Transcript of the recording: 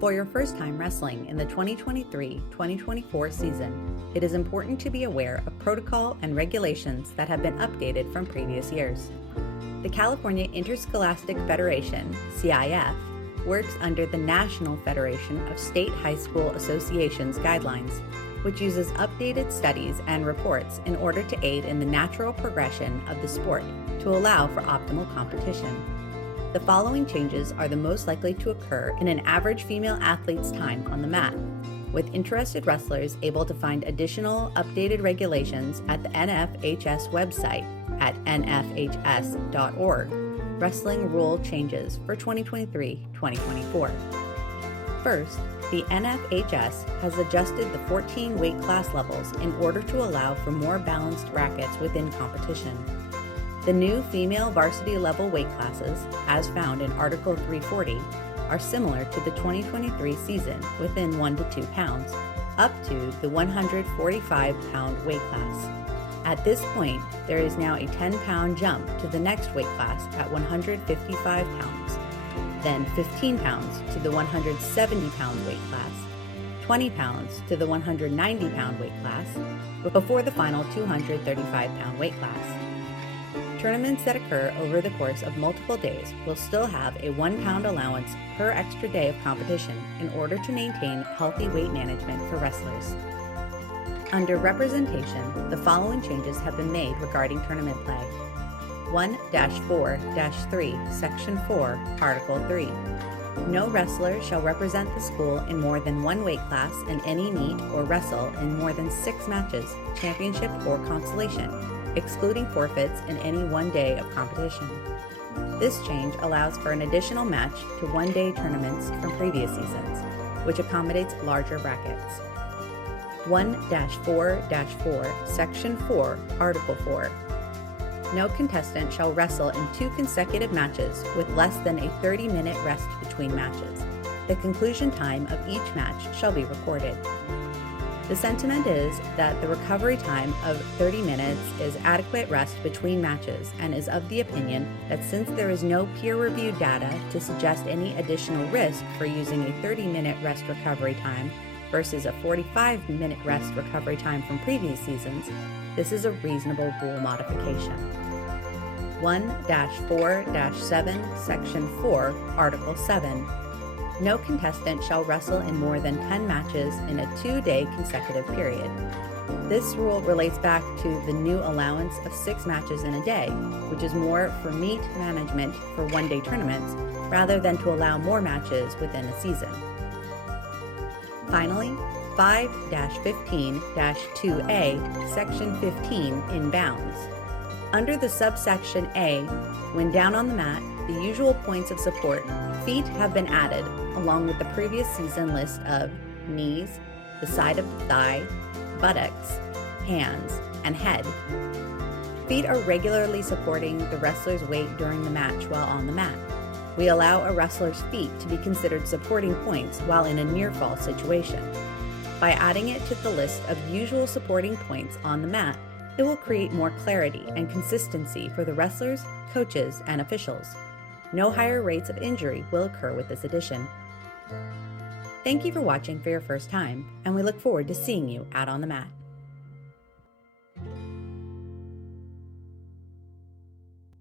For your first time wrestling in the 2023-2024 season, it is important to be aware of protocol and regulations that have been updated from previous years. The California Interscholastic Federation, CIF, works under the National Federation of State High School Associations guidelines, which uses updated studies and reports in order to aid in the natural progression of the sport to allow for optimal competition. The following changes are the most likely to occur in an average female athlete's time on the mat, with interested wrestlers able to find additional updated regulations at the NFHS website at nfhs.org. Wrestling rule changes for 2023-2024. First, the NFHS has adjusted the 14 weight class levels in order to allow for more balanced brackets within competition. The new female varsity level weight classes, as found in Article 340, are similar to the 2023 season within 1 to 2 pounds, up to the 145-pound weight class. At this point, there is now a 10-pound jump to the next weight class at 155 pounds, then 15 pounds to the 170-pound weight class, 20 pounds to the 190-pound weight class, before the final 235-pound weight class. Tournaments that occur over the course of multiple days will still have a 1-pound allowance per extra day of competition in order to maintain healthy weight management for wrestlers. Under representation, the following changes have been made regarding tournament play. 1-4-3, Section 4, Article 3. No wrestler shall represent the school in more than one weight class in any meet or wrestle in more than 6 matches, championship or consolation, excluding forfeits in any one day of competition. This change allows for an additional match to one-day tournaments from previous seasons, which accommodates larger brackets. 1-4-4, Section 4, Article 4. No contestant shall wrestle in 2 consecutive matches with less than a 30-minute rest between matches. The conclusion time of each match shall be recorded. The sentiment is that the recovery time of 30 minutes is adequate rest between matches and is of the opinion that since there is no peer-reviewed data to suggest any additional risk for using a 30-minute rest recovery time versus a 45-minute rest recovery time from previous seasons, this is a reasonable rule modification. 1-4-7, Section 4, Article 7. No contestant shall wrestle in more than 10 matches in a 2-day consecutive period. This rule relates back to the new allowance of 6 matches in a day, which is more for meet management for one-day tournaments rather than to allow more matches within a season. Finally, 5-15-2A, Section 15, Inbounds. Under the subsection A, when down on the mat, the usual points of support, feet have been added, along with the previous season list of knees, the side of the thigh, buttocks, hands, and head. Feet are regularly supporting the wrestler's weight during the match while on the mat. We allow a wrestler's feet to be considered supporting points while in a near-fall situation. By adding it to the list of usual supporting points on the mat, it will create more clarity and consistency for the wrestlers, coaches, and officials. No higher rates of injury will occur with this addition. Thank you for watching for your first time, and we look forward to seeing you out on the mat.